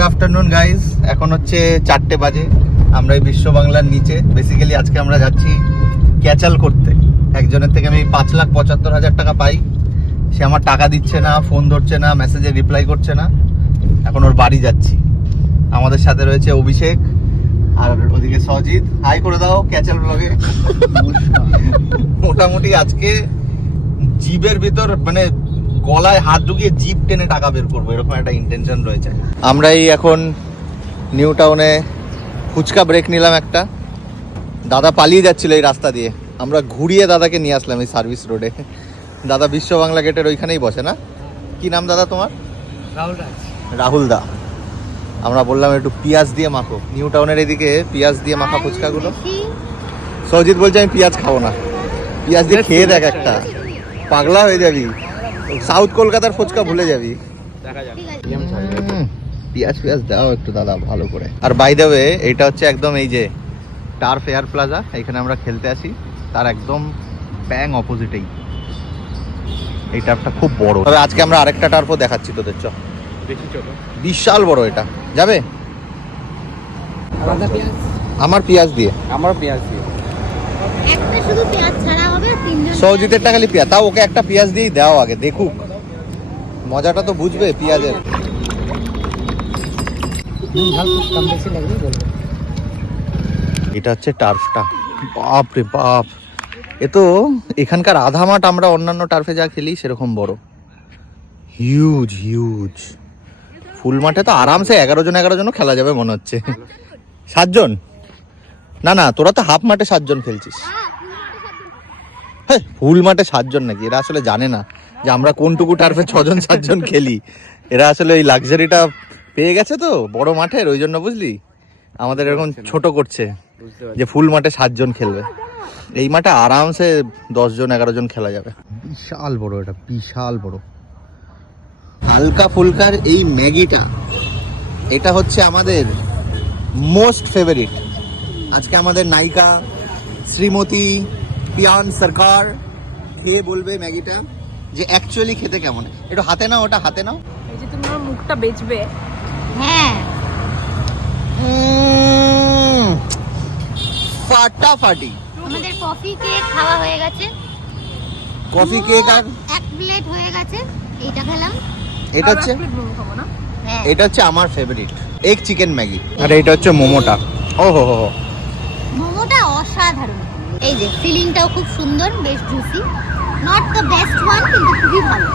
Good afternoon guys, এখন হচ্ছে 4টে বাজে। আমরা এই বিশ্ব বাংলার নিচে বেসিক্যালি আজকে আমরা যাচ্ছি ক্যাচাল করতে। একজনের থেকে আমি 5,75,000 টাকা পাই। সে আমার টাকা দিচ্ছে না, ফোন ধরছে না, মেসেজে রিপ্লাই করছে না। এখন ওর বাড়ি যাচ্ছি। আমাদের সাথে রয়েছে অভিষেক আর ওদিকে সজিত। হাই করে দাও ক্যাচাল ব্লগে। মোটামুটি আজকে জিভের ভিতর মানে গলায় হাত ঢুকিয়ে জিপ টেনে টাকা বের করবো, এরকম একটা ইন্টেনশন রয়েছে। আমরা এই এখন নিউ টাউনে ফুচকা ব্রেক নিলাম একটা। দাদা পালিয়ে যাচ্ছিল এই রাস্তা দিয়ে, আমরা ঘুরিয়ে দাদাকে নিয়ে আসলাম এই সার্ভিস রোডে। দাদা বিশ্ব বাংলা গেটের ওইখানেই বসে না? কি নাম দাদা তোমার? রাহুল দা। আমরা বললাম একটু পেঁয়াজ দিয়ে মাখো, নিউ টাউনের এদিকে পেঁয়াজ দিয়ে মাখা ফুচকাগুলো। সজিত বলছে আমি পেঁয়াজ খাবো না, পেঁয়াজ দিয়ে খেয়ে দেখ, একটা পাগলা হয়ে যাবি, সাউথ কলকাতার ফুচকা ভুলে যাবি। পেঁয়াজ পেঁয়াজ দাও একটু দাদা ভালো করে। আর বাই দ্য ওয়ে এইটা হচ্ছে একদম এই যে টার্ফ এয়ার প্লাজা, এখানে আমরা খেলতে আসি, তার একদম ব্যাং অপোজিটেই এই টার্ফটা খুব বড়। তবে আজকে আমরা আরেকটা টার্ফও দেখাচ্ছি তোদের, চ বিশাল বড়। এটা যাবে? আমার পেঁয়াজ দিয়ে, আমার পেঁয়াজ দিয়ে একটা শুধু পেঁয়াজ ছাড়া হবে, তিনজন সৌজিতেরটা খালি পেঁয়াজ। তাও ওকে একটা পেঁয়াজ দিয়েই দাও, আগে দেখুক, মজাটা তো বুঝবে পেঁয়াজের। কম বেশি লাগবে বলবো। এটা হচ্ছে টার্ফটা, বাপ রে বাপ। এ তো এখানকার আধা মাঠ আমরা অন্যান্য টার্ফে যা খেলি সেরকম বড়, হিউজ হিউজ। ফুল মাঠে তো আরামসে 11 জনও খেলা যাবে মনে হচ্ছে। 7 জন? না না, তোরা তো হাফ মাঠে 7 জন খেলছিস। হ্যাঁ, ফুল মাঠে 7 জন নাকি? এরা আসলে জানে না যে আমরা কোনটুকু টার্ফে 6 জন 7 জন খেলি। এরা আসলে এই লাক্সারিটা পেয়ে গেছে তো বড় মাঠের, ওই জন্য বুঝলি আমাদের এরকম ছোট করছে যে ফুল মাঠে 7 জন খেলবে। এই মাঠে আরামসে 10 জন 11 জন খেলা যাবে। বিশাল বড়, এটা বিশাল বড়। হালকা ফুলকার এই ম্যাগিটা, এটা হচ্ছে আমাদের মোস্ট ফেভারিট। আজকে আমাদের নায়িকা শ্রীমতী পিয়ান সরকার খেয়ে বলবে ম্যাগিটা যে অ্যাকচুয়ালি খেতে কেমন। একটু হাতে নাও, ওটা হাতে নাও। এই যে তুমি আমার মুখটা বেচবে। হ্যাঁ ফাটাফাটি। আমাদের কফি কেক খাওয়া হয়ে গেছে। কফি কেক আর এক প্লেট হয়ে গেছে, এইটা খেলাম। এটা হচ্ছে, খাবো না? হ্যাঁ, এটা হচ্ছে আমার ফেভারিট এগ চিকেন ম্যাগি। আর এটা হচ্ছে মোমোটা। ও হো হো, মোমোটা অসাধারণ। এই যে ফিলিংটাও খুব সুন্দর, বেশ juicy. Not the best one, কিন্তু খুবই ভালো।